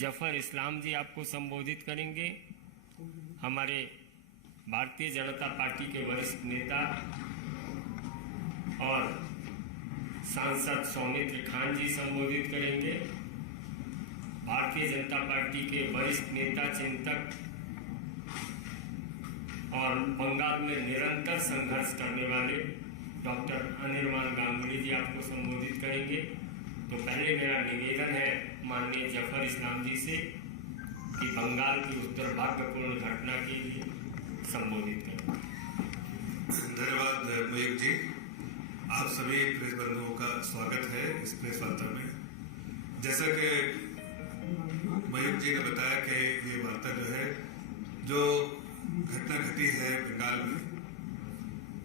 जफर इस्लाम जी आपको संबोधित करेंगे। हमारे भारतीय जनता पार्टी के वरिष्ठ नेता और सांसद सौमित्र खान जी संबोधित करेंगे। भारतीय जनता पार्टी के वरिष्ठ नेता चिंतक और बंगाल में निरंतर संघर्ष करने वाले डॉक्टर अनिर्बान गांगुली जी आपको संबोधित करेंगे। तो पहले मेरा निवेदन है माननीय जफर इस्लाम जी से कि बंगाल की उस दुर्भाग्यपूर्ण घटना के लिए संबोधित करें। धन्यवाद मयूख जी। आप सभी प्रेस बंधुओं का स्वागत है इस प्रेस वार्ता में। जैसा कि मयूख जी ने बताया कि ये वार्ता जो है, जो घटना घटी है बंगाल में,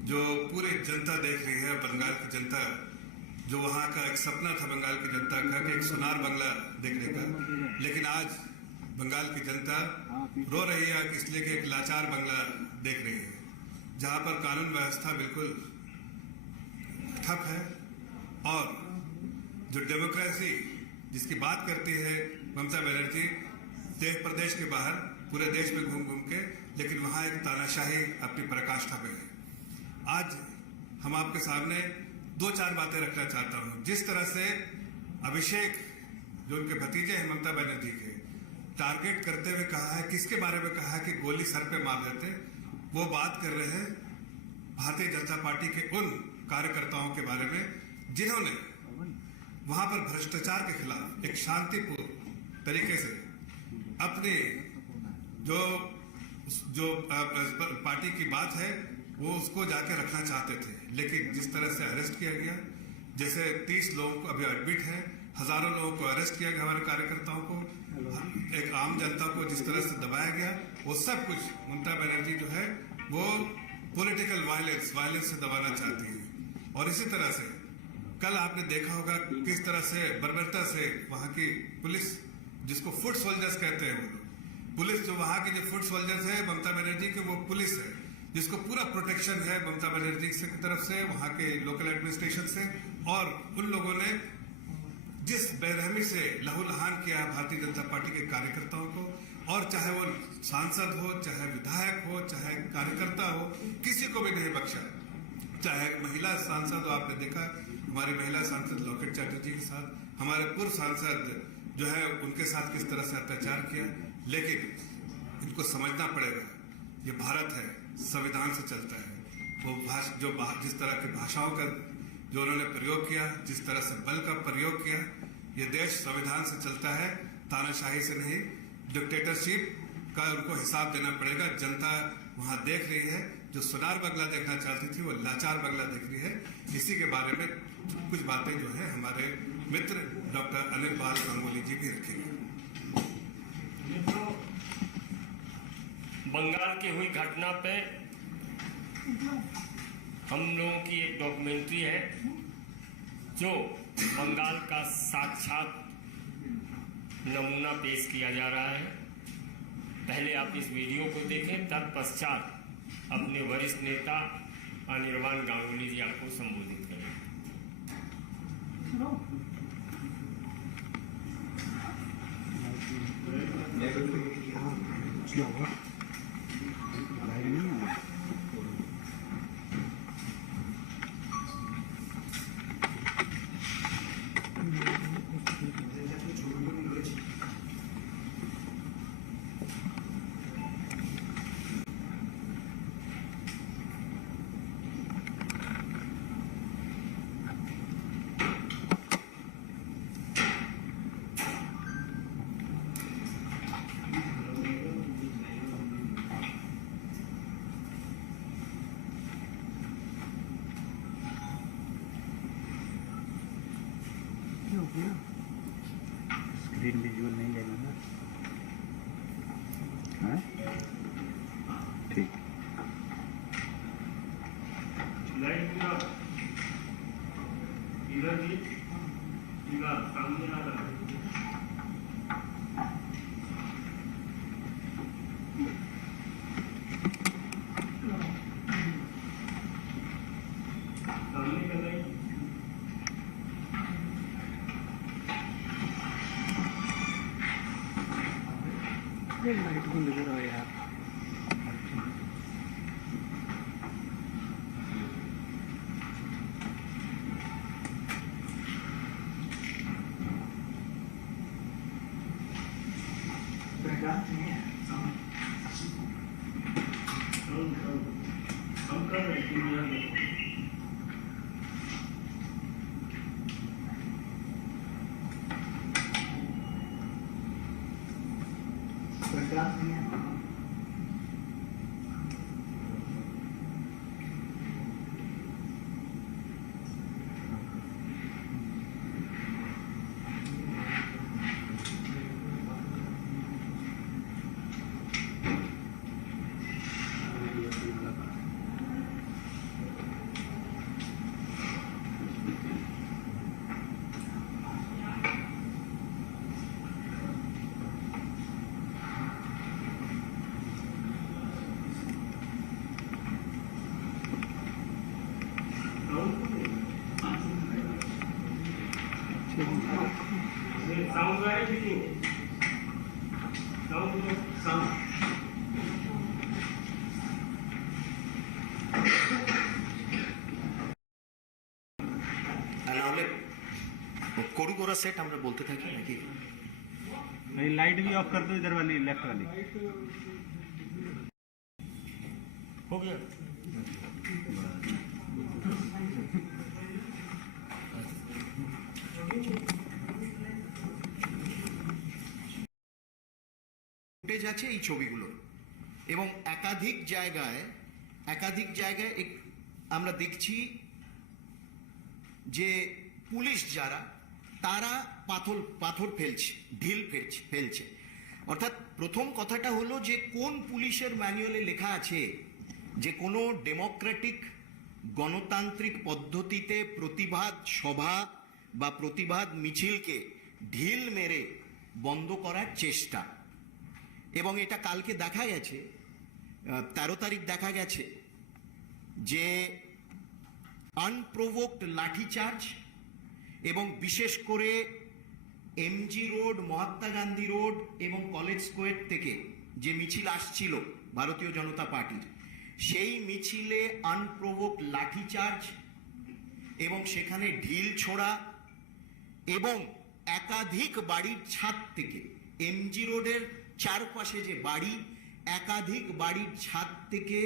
जो पूरी जनता देख रही है, बंगाल की जनता, जो वहाँ का एक सपना था बंगाल की जनता का कि एक सुनार बंगला देखने का, लेकिन आज बंगाल की जनता रो रही है इसलिए कि एक लाचार बंगला देख रही है, जहाँ पर कानून व्यवस्था बिल्कुल ठप है और जो डेमोक्रेसी जिसकी बात करती है ममता बनर्जी, देश प्रदेश के बाहर पूरे देश में घूम घूम के, लेकिन वहाँ एक तानाशाही अपनी पराकाष्ठा पे है। आज हम आपके सामने दो चार बातें रखना चाहता हूँ। जिस तरह से अभिषेक, जो उनके भतीजे हैं ममता बनर्जी के, टारगेट करते हुए कहा है, किसके बारे में कहा है कि गोली सर पे मार देते, वो बात कर रहे हैं भारतीय जनता पार्टी के उन कार्यकर्ताओं के बारे में जिन्होंने वहां पर भ्रष्टाचार के खिलाफ एक शांतिपूर्ण तरीके से अपनी जो पार्टी की बात है वो उसको जाके रखना चाहते थे, लेकिन जिस तरह से अरेस्ट किया गया, जैसे 30 लोगों को अभी एडमिट है, हजारों लोगों को अरेस्ट किया गया, हमारे कार्यकर्ताओं को, एक आम जनता को जिस तरह से दबाया गया, वो सब कुछ ममता बनर्जी जो है वो पॉलिटिकल वायलेंस से दबाना चाहती है। और इसी तरह से कल आपने देखा होगा किस तरह से बर्बरता से वहां की पुलिस, जिसको फुट सोल्जर्स कहते हैं, वो लोग पुलिस, जो वहां की जो फुट सोल्जर्स है ममता बनर्जी के, वो पुलिस है जिसको पूरा प्रोटेक्शन है ममता बनर्जी की तरफ से, वहां के लोकल एडमिनिस्ट्रेशन से, और उन लोगों ने जिस बेरहमी से लहूलुहान किया है भारतीय जनता पार्टी के कार्यकर्ताओं को, और चाहे वो सांसद हो, चाहे विधायक हो, चाहे कार्यकर्ता हो, किसी को भी नहीं बख्शा। चाहे महिला सांसद हो, आपने देखा हमारी महिला सांसद लॉकेट चैटर्जी के साथ, हमारे पूर्व सांसद जो है उनके साथ किस तरह से अत्याचार किया। लेकिन इनको समझना पड़ेगा, ये भारत है, संविधान से चलता है। वो जिस तरह की भाषाओं का जो उन्होंने प्रयोग किया, जिस तरह से बल का प्रयोग किया, ये देश संविधान से चलता है, तानाशाही से नहीं। डिक्टेटरशिप का उनको हिसाब देना पड़ेगा। जनता वहां देख रही है, जो सुनार बंगला देखना चाहती थी वो लाचार बंगला देख रही है। इसी के बारे में कुछ बातें जो है हमारे मित्र डॉक्टर अनिर्बान गांगुली जी भी रखेंगे। बंगाल की हुई घटना पे हम लोगों की एक डॉक्यूमेंट्री है जो बंगाल का साक्षात नमूना पेश किया जा रहा है। पहले आप इस वीडियो को देखें, तत्पश्चात अपने वरिष्ठ नेता अनिर्बान गांगुली जी आपको संबोधित करें। स्क्रीन विजुअल नहीं लेना ना, हाँ ठीक। इधर जी, इधर सामने आ रहा है। सामने कर रही लाइट बंद करो यार। আর নাহলে করুক ওরা সেট আমরা বলতে থাকি নাকি? नहीं, लाइट भी ऑफ कर दो इधर वाली, लेफ्ट वाली। हो गया। ফুটেজ আছে এই ছবিগুলোর, এবং একাধিক জায়গায় আমরা দেখছি যে পুলিশ যারা তারা পাথর ফেলছে, ঢিল ফেলছে। অর্থাৎ প্রথম কথাটা হলো যে কোন পুলিশের ম্যানুয়ালে লেখা আছে যে কোনো ডেমোক্রেটিক গণতান্ত্রিক পদ্ধতিতে প্রতিবাদ সভা বা প্রতিবাদ মিছিলকে ঢিল মেরে বন্ধ করার চেষ্টা। এবং এটা কালকে দেখা গেছে, 13 তারিখ দেখা গেছে যে আনপ্রোভোকড লাঠিচার্জ, এবং বিশেষ করে MG road, Mahatma Gandhi road এবং কলেজ স্কোয়ার থেকে যে মিছিল আসছিল ভারতীয় জনতা পার্টির, সেই মিছিলে আনপ্রোভোকড লাঠিচার্জ এবং সেখানে ঢিল ছোড়া, এবং একাধিক বাড়ির ছাদ থেকে, এমজি রোডের চারপাশে যে বাড়ি, একাধিক বাড়ির ছাদ থেকে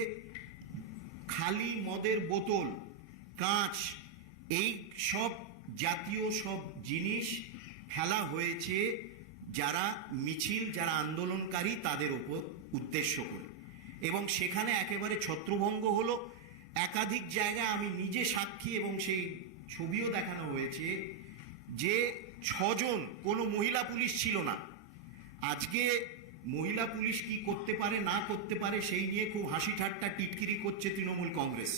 খালি মদের বোতল, কাঁচ, এই সব জাতীয় সব জিনিস ফেলা হয়েছে যারা মিছিল, যারা আন্দোলনকারী তাদের ওপর উদ্দেশ্য করে। এবং সেখানে একেবারে ছত্রভঙ্গ হলো। একাধিক জায়গায় আমি নিজে সাক্ষী, এবং সেই ছবিও দেখানো হয়েছে যে 6 জন, কোনো মহিলা পুলিশ ছিল না। আজকে মহিলা পুলিশ কি করতে পারে না করতে পারে সেই নিয়ে খুব হাসি ঠাট্টা টিটকিরি করছে তৃণমূল কংগ্রেস,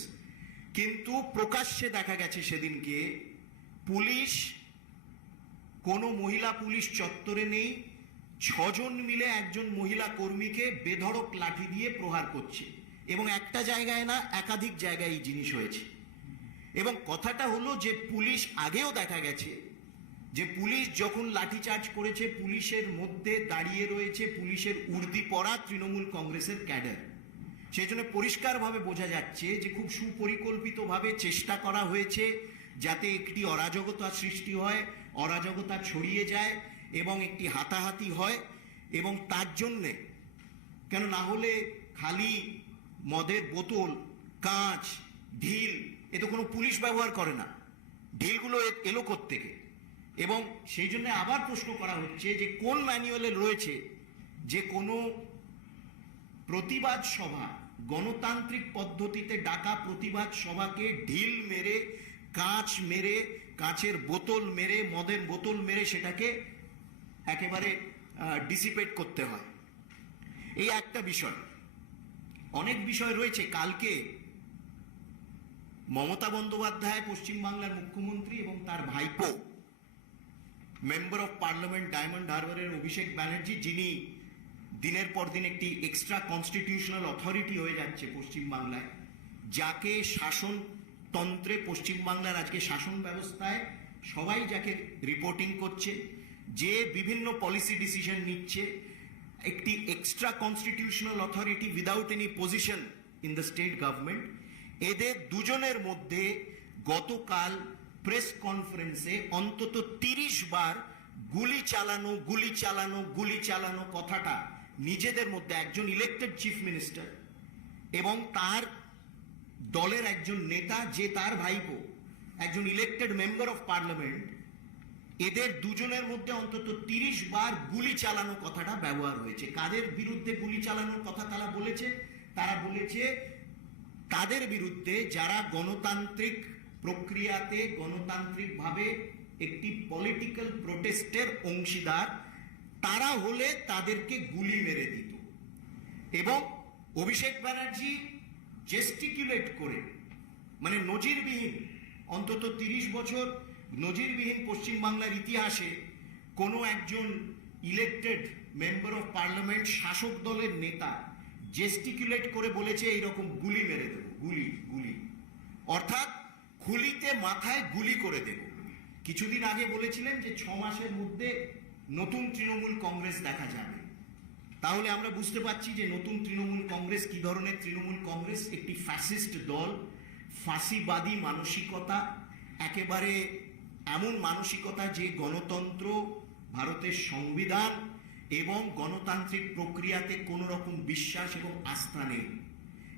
কিন্তু প্রকাশ্যে দেখা গেছে সেদিনকে পুলিশ, কোনো মহিলা পুলিশ চত্বরে নেই, 6 জন মিলে একজন মহিলা কর্মীকে বেধড়ক লাঠি দিয়ে প্রহার করছে। এবং একটা জায়গায় না, একাধিক জায়গায় এই জিনিস হয়েছে। এবং কথাটা হলো যে পুলিশ, আগেও দেখা গেছে যে পুলিশ যখন লাঠিচার্জ করেছে, পুলিশের মধ্যে দাঁড়িয়ে রয়েছে পুলিশের উর্দি পরা তৃণমূল কংগ্রেসের ক্যাডার। সেই জন্য পরিষ্কারভাবে বোঝা যাচ্ছে যে খুব সুপরিকল্পিতভাবে চেষ্টা করা হয়েছে যাতে একটি অরাজকতা সৃষ্টি হয়, অরাজকতা ছড়িয়ে যায় এবং একটি হাতাহাতি হয়। এবং তার জন্যে, কেন না হলে খালি মদের বোতল, কাঁচ, ঢিল, এ তো কোনো পুলিশ ব্যবহার করে না, ঢিলগুলো এলো কোত্থেকে? এবং সেই জন্য আবার প্রশ্ন করা হচ্ছে যে কোন ম্যানুয়ালে রয়েছে যে কোনো প্রতিবাদ সভা, গণতান্ত্রিক পদ্ধতিতে ডাকা প্রতিবাদ সভাকে ঢিল মেরে, কাঁচ মেরে, কাঁচের বোতল মেরে, মদের বোতল মেরে সেটাকে একেবারে ডিসিপেট করতে হয়। এই একটা বিষয়। অনেক বিষয় রয়েছে। কালকে মমতা বন্দ্যোপাধ্যায়, পশ্চিমবাংলার মুখ্যমন্ত্রী, এবং তার ভাইপো মেম্বার অফ পার্লামেন্ট ডায়মন্ড হারবারের অভিষেক ব্যানার্জি, যিনি দিনের পর দিন একটি এক্সট্রা কনস্টিটিউশনাল অথরিটি হয়ে যাচ্ছে পশ্চিমবাংলায়, যাকে শাসনতন্ত্রে, পশ্চিমবাংলার আজকে শাসন ব্যবস্থায় সবাই যাকে রিপোর্টিং করছে, যে বিভিন্ন পলিসি ডিসিশন নিচ্ছে, একটি extra constitutional authority without any position in the state government, এদের দুজনের মধ্যে গতকাল প্রেস কনফারেন্সে অন্তত 30 বার গুলি চালানো গুলি চালানো গুলি চালানো কথাটা নিজেদের মধ্যে, একজন ইলেক্টেড চিফ মিনিস্টার এবং তার দলের একজন নেতা যে তার ভাইপো একজন ইলেক্টেড মেম্বার অফ পার্লামেন্ট, এদের দুজনের মধ্যে অন্তত 30 বার গুলি চালানো কথাটা ব্যবহার হয়েছে। কাদের বিরুদ্ধে গুলি চালানোর কথা তারা বলেছে? তারা বলেছে তাদের বিরুদ্ধে যারা গণতান্ত্রিক প্রক্রিয়াতে গণতান্ত্রিকভাবে একটি পলিটিক্যাল প্রোটেস্টের অংশীদার, তারা হলে তাদেরকে গুলি মেরে দিত। এবং অভিষেক ব্যানার্জি জেস্টিকুলেট করে, মানে নজিরবিহীন, অন্তত 30 বছর নজিরবিহীন পশ্চিমবাংলার ইতিহাসে কোনো একজন ইলেক্টেড মেম্বার অফ পার্লামেন্ট শাসক দলের নেতা জেস্টিকুলেট করে বলেছে এইরকম গুলি মেরে দেব, গুলি গুলি, অর্থাৎ খুলিতে মাথায় গুলি করে দেব। কিছুদিন আগে বলেছিলেন যে 6 মাসের মধ্যে নতুন তৃণমূল কংগ্রেস দেখা যাবে। তাহলে আমরা বুঝতে পারছি যে নতুন তৃণমূল কংগ্রেস কি ধরনের তৃণমূল কংগ্রেস। একটি ফ্যাসিস্ট দল, ফাঁসিবাদী মানসিকতা, একেবারে এমন মানসিকতা যে গণতন্ত্র, ভারতের সংবিধান এবং গণতান্ত্রিক প্রক্রিয়াতে কোনো রকম বিশ্বাস এবং আস্থা নেই।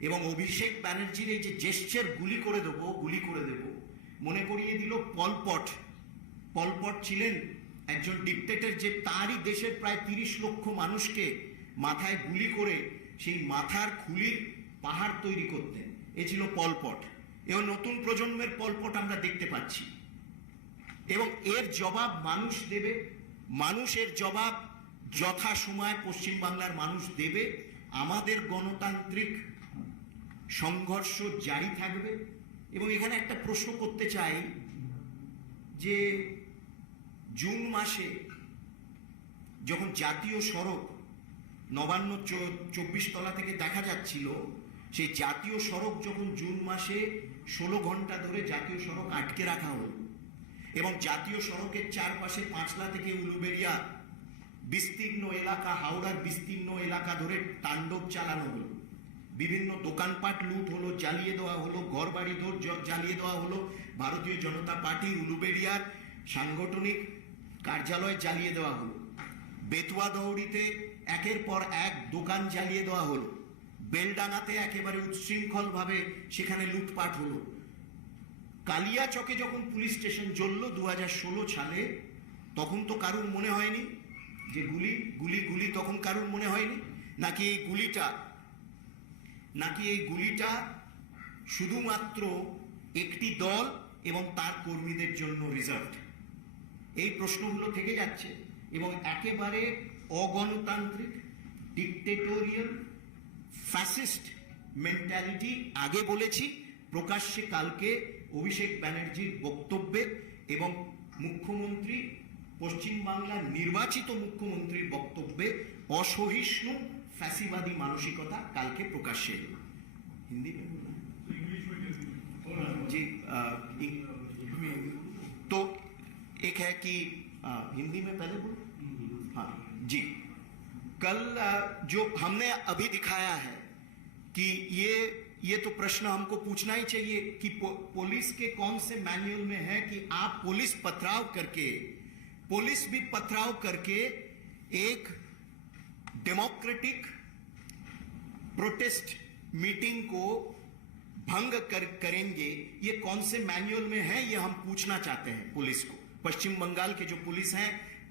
এবং অভিষেক ব্যানার্জির এই যে জেস্চার গুলি করে দেবো গুলি করে দেব, মনে করিয়ে দিল পলপট। পলপট ছিলেন একজন ডিক্টেটর যে তারই দেশের প্রায় 30 লক্ষ মানুষকে মাথায় গুলি করে সেই মাথার খুলির পাহাড় তৈরি করতেন। এ ছিল পলপট। এবং নতুন প্রজন্মের পলপট আমরা দেখতে পাচ্ছি, এবং এর জবাব মানুষ দেবে। মানুষের জবাব যথাসময়ে পশ্চিমবাংলার মানুষ দেবে। আমাদের গণতান্ত্রিক সংঘর্ষ জারি থাকবে। এবং এখানে একটা প্রশ্ন করতে চাই যে জুন মাসে যখন জাতীয় সড়ক নবান্ন 24 তলা থেকে দেখা যাচ্ছিল, সেই জাতীয় সড়ক যখন জুন মাসে 16 ঘন্টা ধরে জাতীয় সড়ক আটকে রাখা হলো এবং জাতীয় সড়কের চারপাশে পাঁচলা থেকে উলুবেড়িয়া বিস্তীর্ণ এলাকা, হাওড়ার বিস্তীর্ণ এলাকা ধরে তাণ্ডব চালানো হলো, বিভিন্ন দোকানপাট লুট হলো, জ্বালিয়ে দেওয়া হলো, ঘরবাড়ি জ্বালিয়ে দেওয়া হলো, ভারতীয় জনতা পার্টির উলুবেড়িয়ার সাংগঠনিক কার্যালয় জ্বালিয়ে দেওয়া হলো, বেতুয়া দৌড়িতে একের পর এক দোকান জ্বালিয়ে দেওয়া হলো, বেলডাঙাতে একেবারে উচ্ছৃঙ্খলভাবে সেখানে লুটপাট হলো। কালিয়াচকে যখন পুলিশ স্টেশন জ্বলল 2016 সালে, তখন তো কারুর মনে হয়নি যে গুলি গুলি গুলি, তখন কারুর মনে হয়নি নাকি এই গুলিটা শুধুমাত্র একটি দল এবং তার কর্মীদের জন্য রিজার্ভ? এই প্রশ্নগুলো থেকে যাচ্ছে এবং একেবারে অগণতান্ত্রিক, ডিক্টেটোরিয়াল, ফ্যাসিস্ট মেন্টালিটি। আগে বলেছি, প্রকাশ্যে কালকে অভিষেক ব্যানার্জির বক্তব্যে এবং মুখ্যমন্ত্রী, পশ্চিমবাংলার নির্বাচিত মুখ্যমন্ত্রীর বক্তব্যে অসহিষ্ণু फैसीवादी मानसिकता काल के प्रकाश्य हिंदी में बोलना जी। तो एक है कि हिंदी में पहले बोल, हाँ जी। कल जो हमने अभी दिखाया है कि ये तो प्रश्न हमको पूछना ही चाहिए कि पुलिस के कौन से मैनुअल में है कि आप पुलिस भी पथराव करके एक डेमोक्रेटिक प्रोटेस्ट मीटिंग को भंग करेंगे। ये कौन से मैनुअल में है, ये हम पूछना चाहते हैं पुलिस को। पश्चिम बंगाल के जो पुलिस है,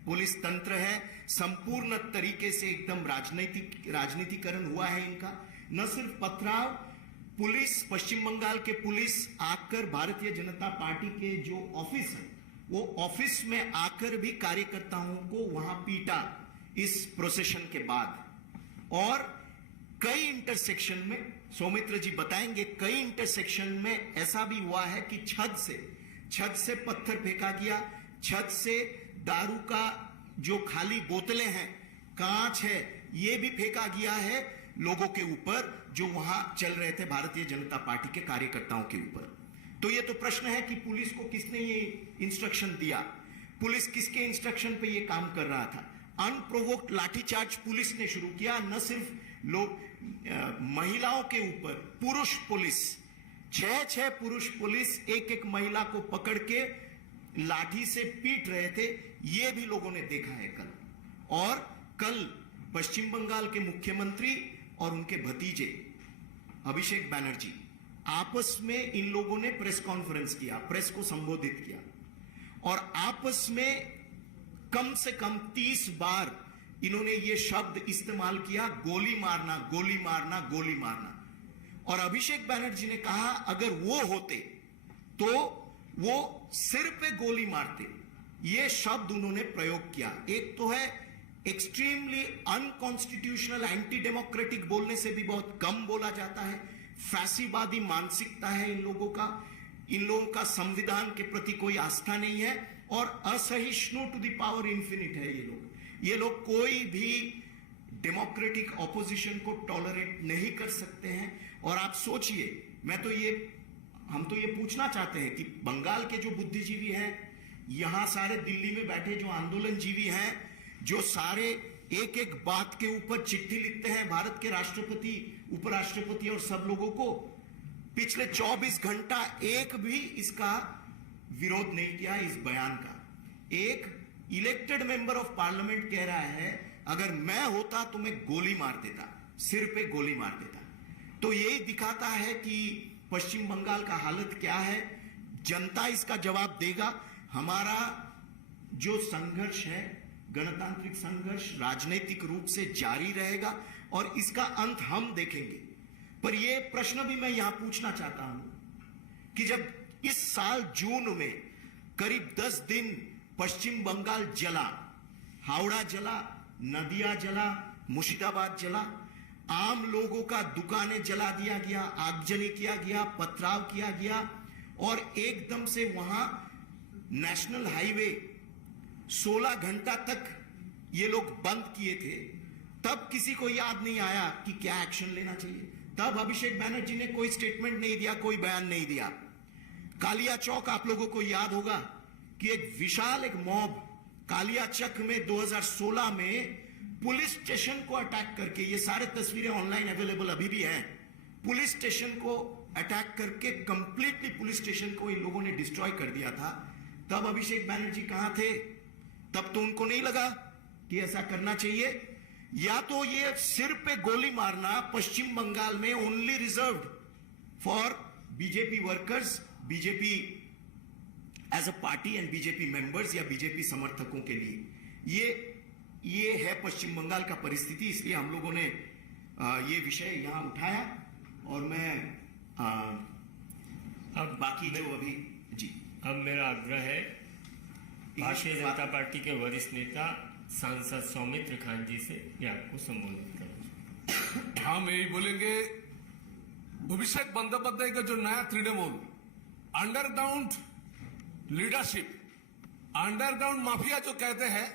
पुलिस तंत्र है, संपूर्ण तरीके से एकदम राजनीतिकरण हुआ है इनका। न सिर्फ पथराव, पुलिस, पश्चिम बंगाल के पुलिस आकर भारतीय जनता पार्टी के जो ऑफिस है, वो ऑफिस में आकर भी कार्यकर्ताओं को वहां पीटा इस प्रोसेशन के बाद। और कई इंटरसेक्शन में, सौमित्र जी बताएंगे, कई इंटरसेक्शन में ऐसा भी हुआ है कि छत से पत्थर फेंका गया, छत से दारू का जो खाली बोतलें हैं, कांच है, ये भी फेंका गया है लोगों के ऊपर जो वहां चल रहे थे भारतीय जनता पार्टी के कार्यकर्ताओं के ऊपर। तो ये तो प्रश्न है कि पुलिस को किसने ये इंस्ट्रक्शन दिया, पुलिस किसके इंस्ट्रक्शन पे ये काम कर रहा था। अनप्रोवोक्ड लाठीचार्ज पुलिस ने शुरू किया। न सिर्फ लोग महिलाओं के ऊपर, पुरुष पुलिस, 6 पुरुष पुलिस एक महिला को पकड़ के लाठी से पीट रहे थे, ये भी लोगों ने देखा है कल। और कल पश्चिम बंगाल के मुख्यमंत्री और उनके भतीजे अभिषेक बैनर्जी आपस में, इन लोगों ने प्रेस कॉन्फ्रेंस किया, प्रेस को संबोधित किया और आपस में कम से कम 30 बार इन्होंने ये शब्द इस्तेमाल किया, गोली मारना, गोली मारना, गोली मारना। और अभिषेक बैनर्जी ने कहा अगर वो होते तो वो सिर पे गोली मारते। ये शब्द उन्होंने प्रयोग किया। एक तो है एक्सट्रीमली अनकॉन्स्टिट्यूशनल, एंटी डेमोक्रेटिक, बोलने से भी बहुत कम बोला जाता है। फैसीवादी मानसिकता है इन लोगों का, इन लोगों का संविधान के प्रति कोई आस्था नहीं है और असहिष्णु टू द पावर इन्फिनिट है ये लोग कोई भी डेमोक्रेटिक ऑपोजिशन को टॉलरेट नहीं कर सकते हैं। और आप सोचिए, हम तो ये पूछना चाहते हैं कि बंगाल के जो बुद्धिजीवी हैं, यहां सारे दिल्ली में बैठे जो आंदोलनजीवी हैं, जो सारे एक एक बात के ऊपर चिट्ठी लिखते हैं भारत के राष्ट्रपति, उपराष्ट्रपति और सब लोगों को, पिछले 24 घंटा एक भी इसका विरोध नहीं किया इस बयान का। एक इलेक्टेड मेंबर ऑफ पार्लियामेंट कह रहा है अगर मैं होता तो मैं गोली मार देता, सिर पे गोली मार देता। तो यही दिखाता है कि पश्चिम बंगाल का हालत क्या है। जनता इसका जवाब देगा। हमारा जो संघर्ष है, गणतांत्रिक संघर्ष, राजनीतिक रूप से जारी रहेगा और इसका अंत हम देखेंगे। पर यह प्रश्न भी मैं यहां पूछना चाहता हूं कि जब इस साल जून में करीब 10 दिन पश्चिम बंगाल जला, हावड़ा जला, नदिया जला, मुर्शिदाबाद जला, आम लोगों का दुकानें जला दिया गया, आगजनी किया गया, पथराव किया गया और एकदम से वहां नेशनल हाईवे 16 घंटा तक ये लोग बंद किए थे, तब किसी को याद नहीं आया कि क्या एक्शन लेना चाहिए। तब अभिषेक बैनर्जी ने कोई स्टेटमेंट नहीं दिया, कोई बयान नहीं दिया। कालिया चौक, आप लोगों को याद होगा कि एक विशाल एक मॉब कालिया चौक में 2016 में पुलिस स्टेशन को अटैक करके, ये सारे तस्वीरें ऑनलाइन अवेलेबल अभी भी हैं, पुलिस स्टेशन को अटैक करके कंप्लीटली पुलिस स्टेशन को इन लोगों ने डिस्ट्रॉय कर दिया था। तब अभिषेक बैनर्जी कहां थे? तब तो उनको नहीं लगा कि ऐसा करना चाहिए। या तो ये सिर पे गोली मारना पश्चिम बंगाल में only reserved for BJP workers, BJP as a party and BJP members या बीजेपी समर्थकों के लिए। ये है पश्चिम बंगाल का परिस्थिति। इसलिए हम लोगों ने ये विषय यहां उठाया और मैं अब बाकी जो अभी जी, अब मेरा आग्रह है भारतीय जनता पार्टी के वरिष्ठ नेता सांसद सौमित्र खान जी से ये आपको संबोधित करें। हम यही बोलेंगे, अभिषेक बंदोपाध्याय का जो नया Trinamool underground leadership, underground mafia जो कहते हैं,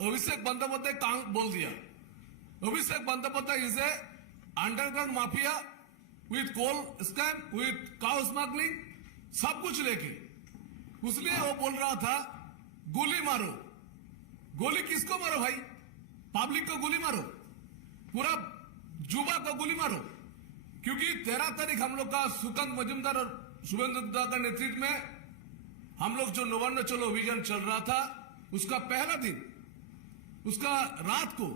अभिषेक बंदोपाध्याय काम बोल दिया। Abhishek Bandopadhyay is a underground mafia with coal scam, with cow smuggling, सब कुछ लेके। इसलिए वो बोल रहा था गोली मारो। गोली किसको मारो भाई? पब्लिक को गोली मारो, पूरा जुबा को गोली मारो। क्योंकि 13 तारीख हम लोग का सुकांत मजुमदार और शुभेंद्र दा का नेतृत्व में हम लोग जो नवान्न चलो अभियान चल रहा था, उसका पहला दिन, उसका रात को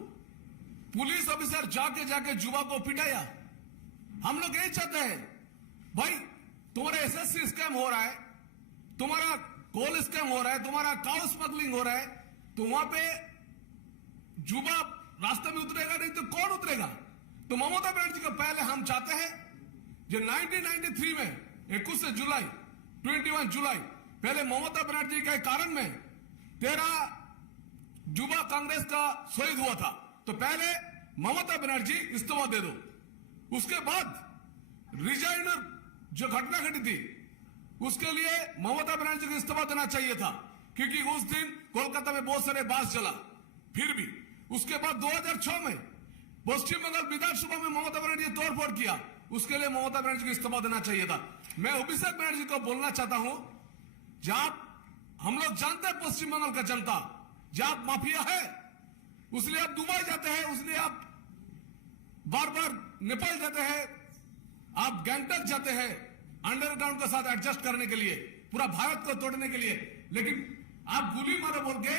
पुलिस ऑफिसर जाके जुबा को पिटाया। हम लोग यही चाहते हैं भाई, तुम्हारा एसएससी स्कैम हो रहा है, तुम्हारा कोल स्कैम हो रहा है, तुम्हारा काउ स्मगलिंग हो रहा है, तो वहां पे जुबा रास्ते में उतरेगा नहीं तो कौन उतरेगा? तो ममता बनर्जी को पहले हम चाहते हैं जो 1993 में 21 जुलाई 21 जुलाई पहले ममता बनर्जी के कारण में 13 जुबा कांग्रेस का शहीद हुआ था, तो पहले ममता बनर्जी इस्तीफा दे दो। उसके बाद रिजाइन जो घटना घटी थी उसके लिए ममता बनर्जी को इस्तीफा देना चाहिए था, क्योंकि उस दिन कोलकाता में बहुत सारे बास जला। फिर भी उसके बाद 2006 में पश्चिम बंगाल विधानसभा में ममता बनर्जी ने तोड़फोड़ किया, उसके लिए ममता बनर्जी को इस्तीफा देना चाहिए था। मैं अभिषेक बनर्जी को बोलना चाहता हूं, जहां हम लोग जानते हैं पश्चिम बंगाल का जनता जहां माफिया है, उसलिए आप दुबई जाते हैं, उसलिए आप बार बार नेपाल जाते हैं, आप गैंगटॉक जाते हैं अंडरग्राउंड के साथ एडजस्ट करने के लिए, पूरा भारत को तोड़ने के लिए। लेकिन आप गोली मारो बोल के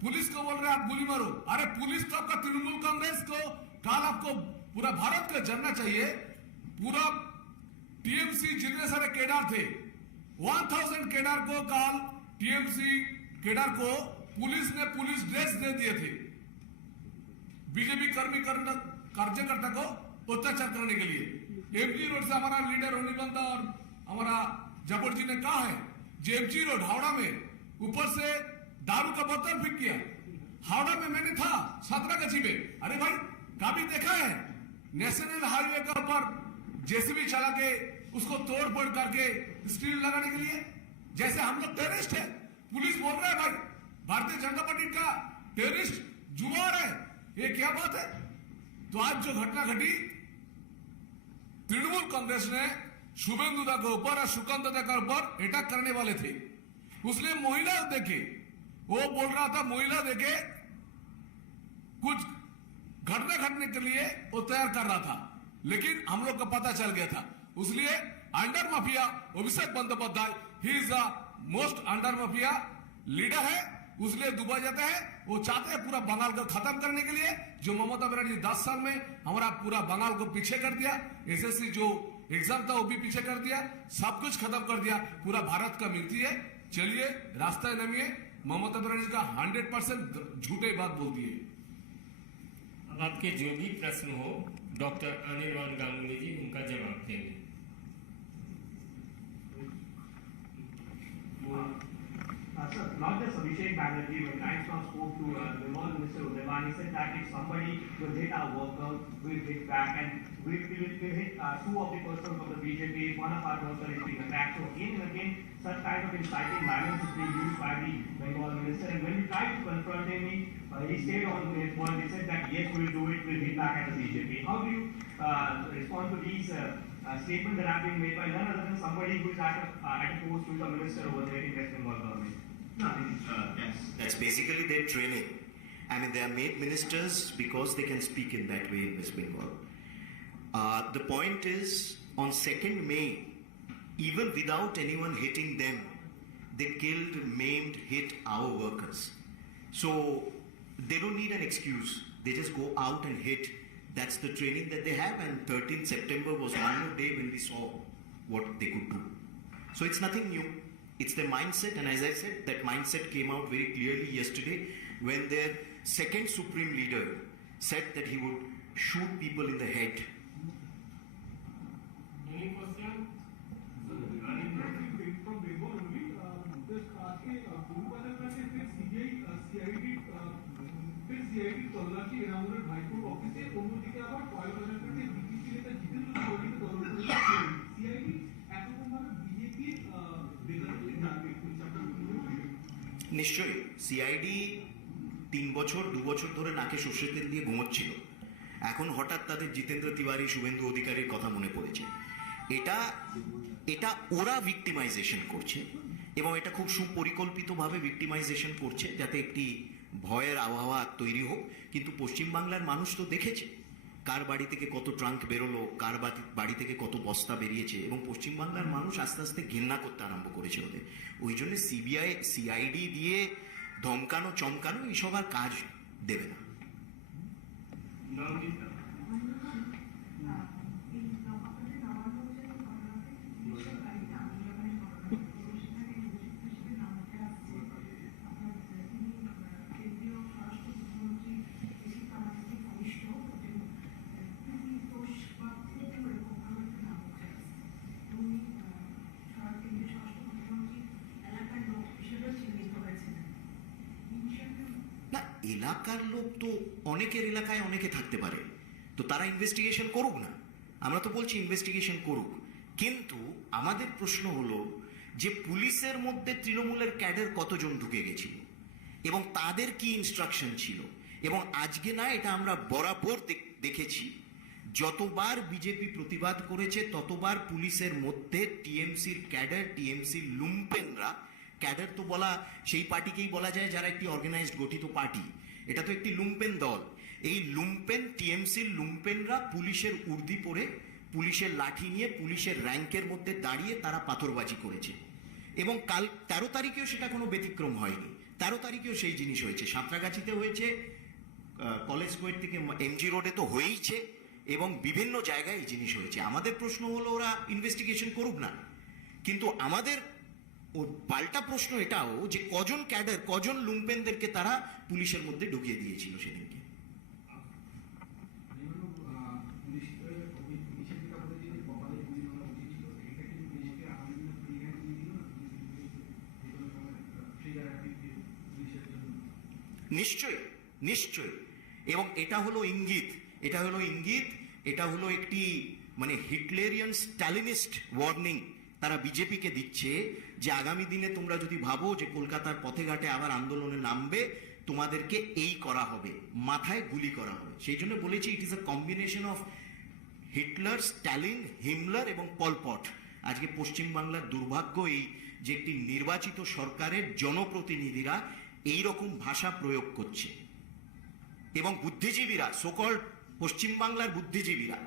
पुलिस को बोल रहे हैं आप गोली मारो। अरे पुलिस तो आपका तृणमूल कांग्रेस को काल आपको पूरा भारत को जानना चाहिए। पूरा टीएमसी जितने सारे केडर थे 1000 केडर को काल टीएमसी केडर को पुलिस ने पुलिस ड्रेस दे दिए थे बीजेपी कर्मी कार्यकर्ता को अत्याचार करने के लिए। एमजी रोड से हमारा लीडर होनीबंदा और हमारा जबर जी ने कहा है जो एमजी रोड हावड़ा में ऊपर से दारू का बोतल फेंक किया। हावड़ा में मैंने था 17 में। अरे भाई कभी देखा है नेशनल हाईवे के ऊपर जेसीबी चला के उसको तोड़ फोड़ करके स्टील लगाने के लिए? जैसे हम लोग टेररिस्ट है। पुलिस बोल रहा है भाई भारतीय जनता पार्टी का टेररिस्ट जुआर है, ये क्या बात है? तो आज जो घटना घटी तृणमूल कांग्रेस ने शुभेंदु दा के ऊपर और सुकांत दा के ऊपर अटैक करने वाले थे। उसने महिला देखे, वो बोल रहा था महिला देखे कुछ घटना घटने के लिए वो तैयार कर रहा था, लेकिन हम लोग को पता चल गया था। इसलिए under mafia Abhishek Bandopadhyay he is the most under mafia leader है। इसलिए दुबई जाते हैं, वो चाहते हैं पूरा बंगाल को खत्म करने के लिए। जो ममता बनर्जी 10 साल में हमारा पूरा बंगाल को पीछे कर दिया, एसएससी जो एग्जाम था वो भी पीछे कर दिया, सब कुछ खत्म कर दिया, पूरा भारत का मिलती है। चलिए रास्ता नमिए, ममता बनर्जी का 100% झूठे बात बोलती है। अब आपके जो भी प्रश्न हो डॉक्टर अनिर्बान गांगुली जी उनका जवाब देंगे। Sir, not just Abhishek Banerjee, when Limestone spoke to Bengal Minister Udayan, he said that if somebody will hit our worker, we'll hit back, and we'll hit two of the persons of the BJP, one of our workers is being attacked. So again and again, such kind of inciting violence is being used by the Bengal Minister. And when we tried to confront him, he stayed on his point. He said that yes, we'll do it, we'll hit back at the BJP. How do you respond to these statements that have been made by none other than somebody who is at a post who is a minister over there in West Bengal government? That's basically their training. I mean, they are made ministers because they can speak in that way in West Bengal. The point is, on 2nd May, even without anyone hitting them, they killed, maimed, hit our workers. So they don't need an excuse. They just go out and hit. That's the training that they have. And 13th September was one more day when we saw what they could do. So it's nothing new. It's their mindset, and as I said, that mindset came out very clearly yesterday when their second supreme leader said that he would shoot people in the head. Any question? নিশ্চয়ই CID 3 বছর 2 বছর ধরে নাকে সর্ষের তেল দিয়ে ঘুমোচ্ছিল, এখন হঠাৎ তাদের জিতেন্দ্র তিওয়ারি শুভেন্দু অধিকারীর কথা মনে পড়েছে। এটা ওরা ভিক্টিমাইজেশন করছে এবং এটা খুব সুপরিকল্পিতভাবে ভিক্টিমাইজেশন করছে যাতে একটি ভয়ের আবহাওয়া তৈরি হোক। কিন্তু পশ্চিমবাংলার মানুষ তো দেখেছে কার বাড়ি থেকে কত ট্রাঙ্ক বেরোলো, কার বাড়ি থেকে কত বস্তা বেরিয়েছে, এবং পশ্চিমবাংলার মানুষ আস্তে আস্তে ঘৃণা করতে আরম্ভ করেছে ওদের। ওই জন্য সিআইডি দিয়ে ধমকানো চমকানো এইসব আর কাজ দেবে না। এলাকার লোক তো অনেকের এলাকায় অনেকে থাকতে পারে, তো তারা ইনভেস্টিগেশন করুক না, আমরা তো বলছি ইনভেস্টিগেশন করুক। কিন্তু আমাদের প্রশ্ন হলো যে পুলিশের মধ্যে তৃণমূলের ক্যাডার কতজন ঢুকে গেছিল এবং তাদের কি ইনস্ট্রাকশন ছিল। এবং আজকে না, এটা আমরা বরাবর দেখেছি, যতবার বিজেপি প্রতিবাদ করেছে ততবার পুলিশের মধ্যে টিএমসির ক্যাডার, টিএমসির লুম্পেনরা, ক্যাডার তো বলা সেই পার্টিকেই বলা যায় যারা একটি অর্গানাইজড গঠিত পার্টি, এটা তো একটি লুম্পেন দল। এই লুম্পেন টিএমসির লুম্পেনরা পুলিশের উর্দি পরে, পুলিশের লাঠি নিয়ে, পুলিশের র্যাঙ্কের মধ্যে দাঁড়িয়ে তারা পাথরবাজি করেছে। এবং কাল 13 তারিখেও সেটা কোনো ব্যতিক্রম হয়নি। 13 তারিখেও সেই জিনিস হয়েছে, সাঁতরাগাছিতে হয়েছে, কলেজ স্কোয়ার থেকে এমজি রোডে তো হয়েইছে, এবং বিভিন্ন জায়গায় এই জিনিস হয়েছে। আমাদের প্রশ্ন হলো ওরা ইনভেস্টিগেশন করুক না, কিন্তু আমাদের ও পাল্টা প্রশ্ন এটাও যে কজন ক্যাডার, কজন লুম্পেনদেরকে তারা পুলিশের মধ্যে ঢুকিয়ে দিয়েছিল সেদিনকে। নিশ্চয়ই, নিশ্চয়ই। এবং এটা হলো ইঙ্গিত, এটা হলো ইঙ্গিত, এটা হলো একটি মানে হিটলেরিয়ান স্ট্যালিনিস্ট ওয়ার্নিং তারা বিজেপিকে দিচ্ছে যে আগামী দিনে তোমরা যদি ভাবো যে কলকাতার পথে ঘাটে আবার আন্দোলনে নামবে, তোমাদেরকে এই করা হবে, মাথায় গুলি করা হবে। সেই জন্য বলেছি it is a combination of Hitler, Stalin, Himmler এবং পলপট। আজকে পশ্চিমবাংলার দুর্ভাগ্য এই যে একটি নির্বাচিত সরকারের জনপ্রতিনিধিরা এই রকম ভাষা প্রয়োগ করছে, এবং বুদ্ধিজীবীরা, সকল পশ্চিমবাংলার বুদ্ধিজীবীরা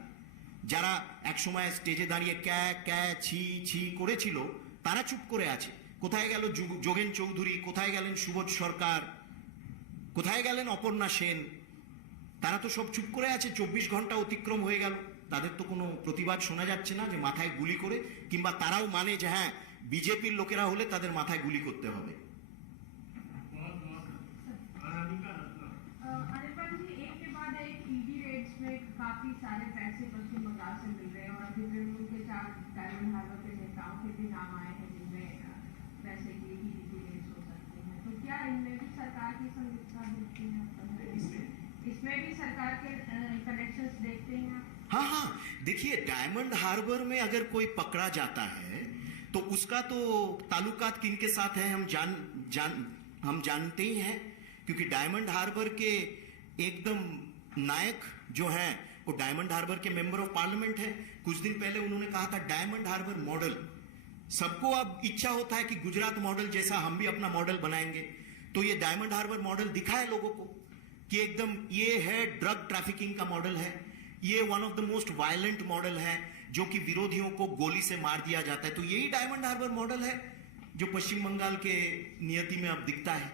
যারা একসময় স্টেজে দাঁড়িয়ে ক্যা ক্যা ছি ছি করেছিল, তারা চুপ করে আছে। কোথায় গেল যোগেন চৌধুরী, কোথায় গেলেন সুবোধ সরকার, কোথায় গেলেন অপর্ণা সেন? তারা তো সব চুপ করে আছে। 24 ঘন্টা অতিক্রম হয়ে গেল, তাদের তো কোনো প্রতিবাদ শোনা যাচ্ছে না যে মাথায় গুলি করে, কিংবা তারাও মানে যে হ্যাঁ বিজেপির লোকেরা হলে তাদের মাথায় গুলি করতে হবে। अनिर्बान जी, एक के बाद एक ईडी रेड्स में काफी सारे पैसे पश्चिम बंगाल से मिल रहे हैं और अभी तृणमूल के 4 डायमंड हार्बर के नेताओं के भी नाम आए हैं जिनमें पैसे की ईडी की रेड्स हो सकती हैं। तो क्या इनमें भी सरकार की संलिप्तता देखते हैं? इसमें भी सरकार के कनेक्शंस देखते हैं आप? हाँ हाँ, देखिए डायमंड हार्बर में अगर कोई पकड़ा जाता है तो उसका तो ताल्लुकात किनके साथ है हम जानते ही हैं, क्योंकि डायमंड हार्बर के एकदम नायक जो हैं वो डायमंड हार्बर के मेंबर ऑफ पार्लियामेंट है। कुछ दिन पहले उन्होंने कहा था डायमंड हार्बर मॉडल, सबको अब इच्छा होता है कि गुजरात मॉडल जैसा हम भी अपना मॉडल बनाएंगे। तो ये डायमंड हार्बर मॉडल दिखा है लोगों को कि एकदम ये है ड्रग ट्रैफिकिंग का मॉडल है, ये one of the most violent model है जो कि विरोधियों को गोली से मार दिया जाता है। तो यही डायमंड हार्बर मॉडल है जो पश्चिम बंगाल के नियति में अब दिखता है।